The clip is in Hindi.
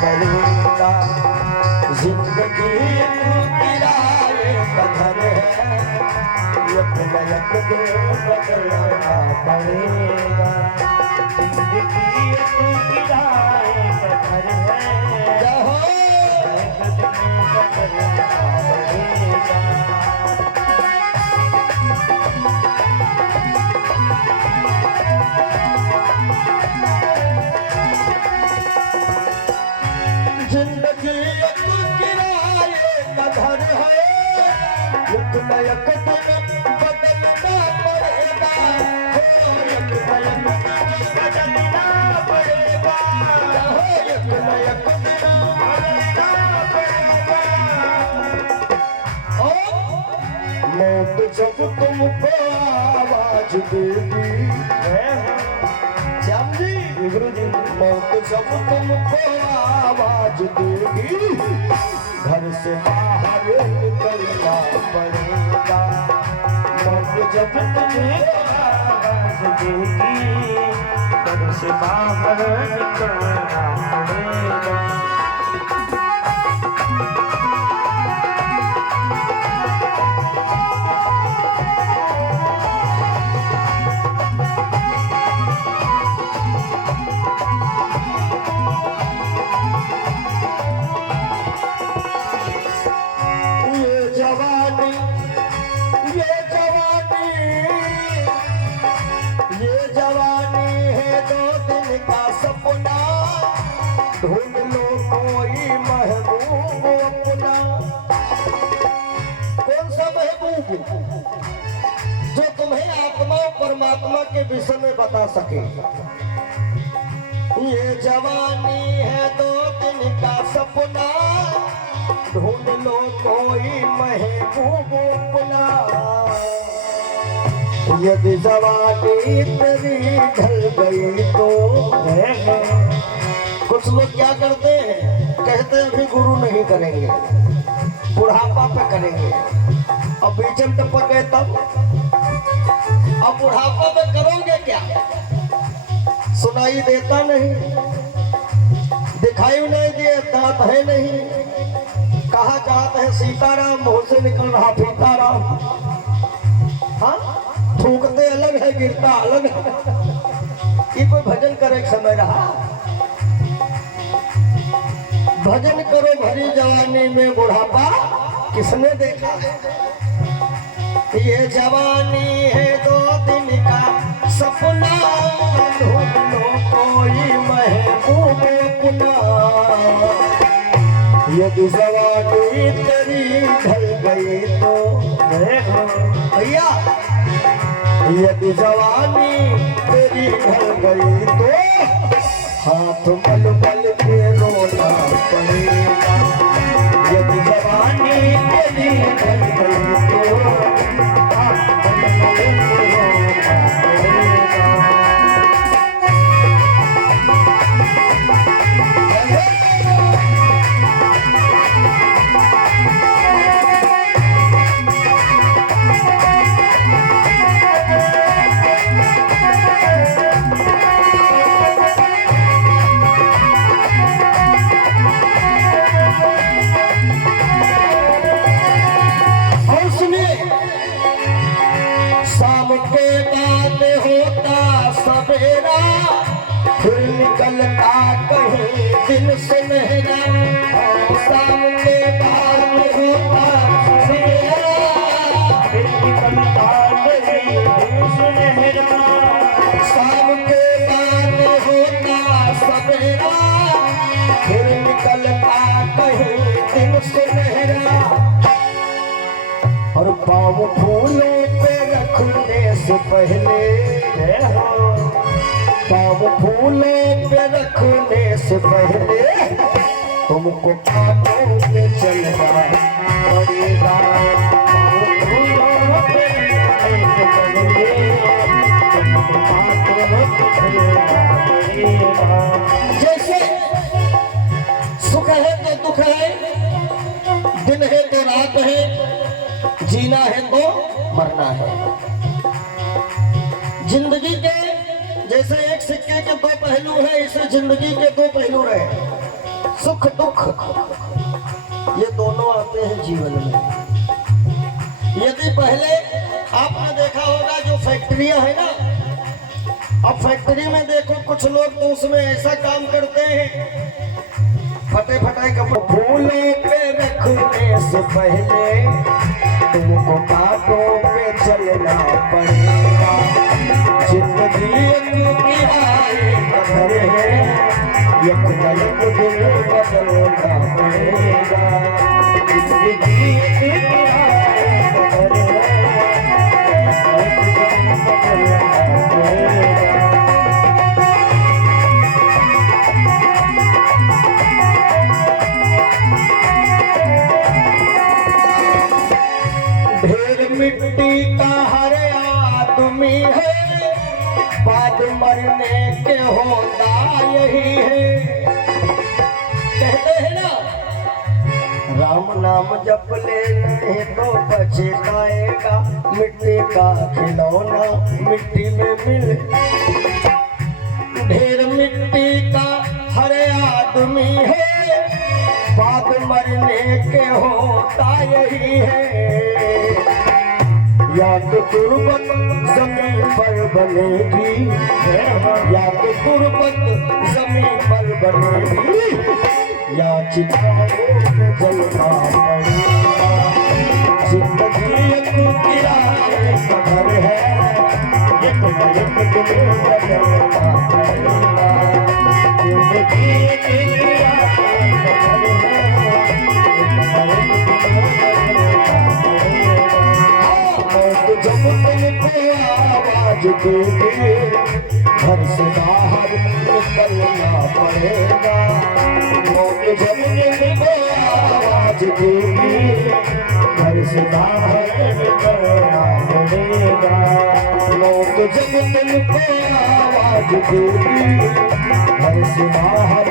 करूँगा जिंदगी किराए का घर है, एक न एक दिन बदलना पड़ेगा। जिंदगी किराए का घर है, जहो एक दिन बदलना पड़ेगा। जिंदगी एक किराए का घर है, एक न एक दिन बदलना पड़ेगा। एक न एक दिन बदलना पड़ेगा, एक न एक दिन बदलना पड़ेगा। मौत जब तुमको आवाज देगी, श्याम जी गुरु जी मौत जब तुमको आवाज देगी, घर से बाहर निकलना पड़ेगा। मौत जब तुझे आवाज देगी, घर से बाहर निकलना पड़ेगा। ये जवानी ये जवानी ये जवानी है दो दिन का सपना, ढूंढ लो कोई महबूब अपना। कौन सा महबूब जो तुम्हें आत्मा परमात्मा के विषय में बता सके। ये जवानी है दो दिन का सपना, ढूंढ लो कोई महबूब अपना। यदि जवानी तेरी ढल गई तो कुछ लोग क्या करते हैं, कहते हैं अभी गुरु नहीं करेंगे, बुढ़ापा पे करेंगे। अब बीचम टपक गए तब, अब बुढ़ापा पे करोगे क्या? सुनाई देता नहीं, दिखाई नहीं दे, दांत है नहीं, कहा जाता है सीताराम, मुंह से निकल रहा फीताराम। हाँ, थूकते अलग है, गिरता अलग है। ये कोई भजन करे समय रहा? भजन करो भरी जवानी में बुढ़ापा किसने देखा है? ये जवानी है दो दिन का सपना, ढूंढ लो कोई महबूब अपना। यदि जवानी तेरी ढल गई तो भैया, यदि जवानी तेरी ढल गई तो हाथ मल मल के रोना पड़ेगा। यदि जवानी तेरी ढल गई तो हाथ मल मल के रोना पड़ेगा। शाम के बाद होता सवेरा, फिर निकलता कहीं दिन सुनहरा। शाम के बाद होता सवेरा, फिर निकलता कहीं दिन सुनहरा। शाम के बाद होता सवेरा, फिर निकलता कहीं दिन सुनहरा। और पाँव फूलों पे रखने से पहले, पाँव फूलों पे रखने से पहले तुमको कानों पे चलना पड़ेगा। पाँव फूलों पे रखने से पहले तुमको कानों पे चलना पड़ेगा। जैसे सुख है तो दुख है, दिन है तो रात है, जीना है तो मरना है। जिंदगी के जैसे एक सिक्के के दो पहलू हैं, इसे जिंदगी के दो पहलू रहे। सुख दुख ये दोनों आते हैं जीवन में। यदि पहले आपने देखा होगा जो फैक्ट्रियां है ना, अब फैक्ट्री में देखो कुछ लोग तो उसमें ऐसा काम करते हैं, फटे फटाए कपड़े फूलों पे रखने से पहले तुमको कांटों पे चलना पड़ेगा। जिंदगी एक तिहाई कदर है, एक न एक दिन बदलना पड़ेगा। जिंदगी एक तिहाई कदर है, एक न एक दिन बदलना पड़ेगा। ढेर मिट्टी का हर आदमी है, बाद मरने के होता यही है। कहते हैं ना, राम नाम जप ले नहीं तो पछताएगा, मिट्टी का खिलौना मिट्टी में मिल। ढेर मिट्टी का हर आदमी है, बाद मरने के होता यही है। या तो तुरबत जमीन पर बनेगी, या तो तुरबत जमीन पर बनेगी, या चिताओं में जलना पड़ेगा। जिंदगी एक किराए का घर है, एक न एक दिन बदलना पड़ेगा। जिंदगी एक किराए का घर है, एक न एक दिन बदलना पड़ेगा। जब तुमको आवाज देगी, घर से बाहर निकलना पड़ेगा। मौत जब तुमको आवाज देगी, घर से बाहर निकलना पड़ेगा। मौत जब तुमको आवाज देगी, घर से बाहर